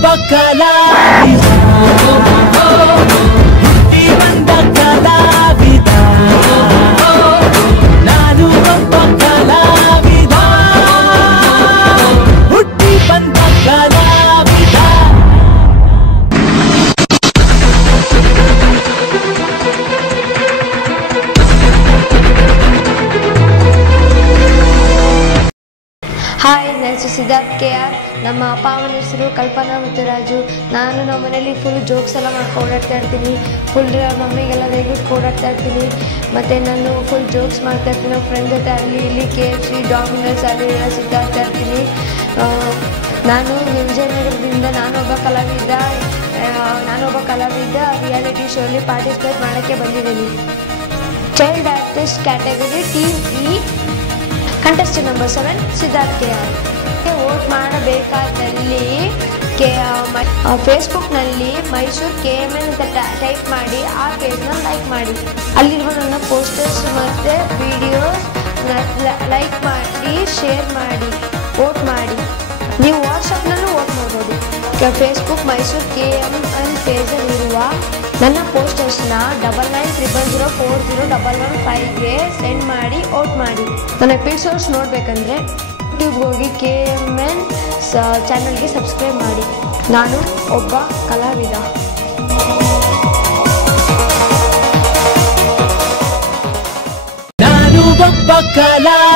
ಒಬ್ಬ ಕಲಾವಿದ ಹುಟ್ಟಿ ಬಂದ ಕಲಾವಿದ ನಾನು ಒಬ್ಬ ಕಲಾವಿದ ಹುಟ್ಟಿ ಬಂದ ಕಲಾವಿದ ಹಾಯ್, ನನ್ನ ಹೆಸರು ಸಿದ್ಧಾರ್ಥ್ KR. ನಮ್ಮ ಅಪ್ಪ ಅಮ್ಮನ ಹೆಸರು ಕಲ್ಪನಾ ಮತ್ತು ರಾಜು. ನಾನು ನಮ್ಮ ಮನೇಲಿ ಫುಲ್ ಜೋಕ್ಸ್ ಎಲ್ಲ ಮಾಡ್ಕೊಂಡು ಓಡಾಡ್ತಾ ಇರ್ತೀನಿ. ಫುಲ್ ಮಮ್ಮಿಗೆಲ್ಲ ರೇಗಿಟ್ಟು ಓಡಾಡ್ತಾ ಇರ್ತೀನಿ. ಮತ್ತು ನಾನು ಫುಲ್ ಜೋಕ್ಸ್ ಮಾಡ್ತಾ ಇರ್ತೀನಿ. ನಮ್ಮ ಫ್ರೆಂಡ್ ಜೊತೆ ಅಲ್ಲಿ ಇಲ್ಲಿ KFC, ಡಾಮಿನೋಸ್ ಅಲ್ಲಿ ಎಲ್ಲ ಸುತ್ತಾಡ್ತಾ ಇರ್ತೀನಿ. ನಾನು ವಿಜಯನಗರದಿಂದ ನಾನೊಬ್ಬ ಕಲಾವಿದ ರಿಯಾಲಿಟಿ ಶೋಲಿ ಪಾರ್ಟಿಸಿಪೇಟ್ ಮಾಡೋಕ್ಕೆ ಬಂದಿದ್ದೀನಿ. Child artist category team E, contestant number 7 Siddharth KR. Vote ಮಾಡಬೇಕಾದಲ್ಲಿ ಫೇಸ್ಬುಕ್ನಲ್ಲಿ ಮೈಸೂರು KMN ಅಂತ ಟೈಪ್ ಮಾಡಿ ಆ ಪೇಜ್ನ ಲೈಕ್ ಮಾಡಿ. ಅಲ್ಲಿರುವ ನನ್ನ ಪೋಸ್ಟರ್ಸ್ ಮತ್ತು ವಿಡಿಯೋಸ್ ಲೈಕ್ ಮಾಡಿ, ಶೇರ್ ಮಾಡಿ, ವೋಟ್ ಮಾಡಿ. ನೀವು ವಾಟ್ಸಪ್ನಲ್ಲೂ ವೋಟ್ ಮಾಡ್ಬೋದು. ಫೇಸ್ಬುಕ್ ಮೈಸೂರು KMN ಪೇಜಲ್ಲಿರುವ ನನ್ನ ಪೋಸ್ಟರ್ಸ್ನ 9900040115ಗೆ ಸೆಂಡ್ ಮಾಡಿ ವೋಟ್ ಮಾಡಿ. ನನ್ನ ಎಪಿಸೋಡ್ಸ್ ನೋಡಬೇಕಂದ್ರೆ ಯೂಟ್ಯೂಬ್ಗೆ ಹೋಗಿ KMN ಚಾನಲ್ಗೆ ಸಬ್ಸ್ಕ್ರೈಬ್ ಮಾಡಿ. ನಾನು ಒಬ್ಬ ಕಲಾವಿದ. ನಾನು ಒಬ್ಬ ಕಲಾವಿದ.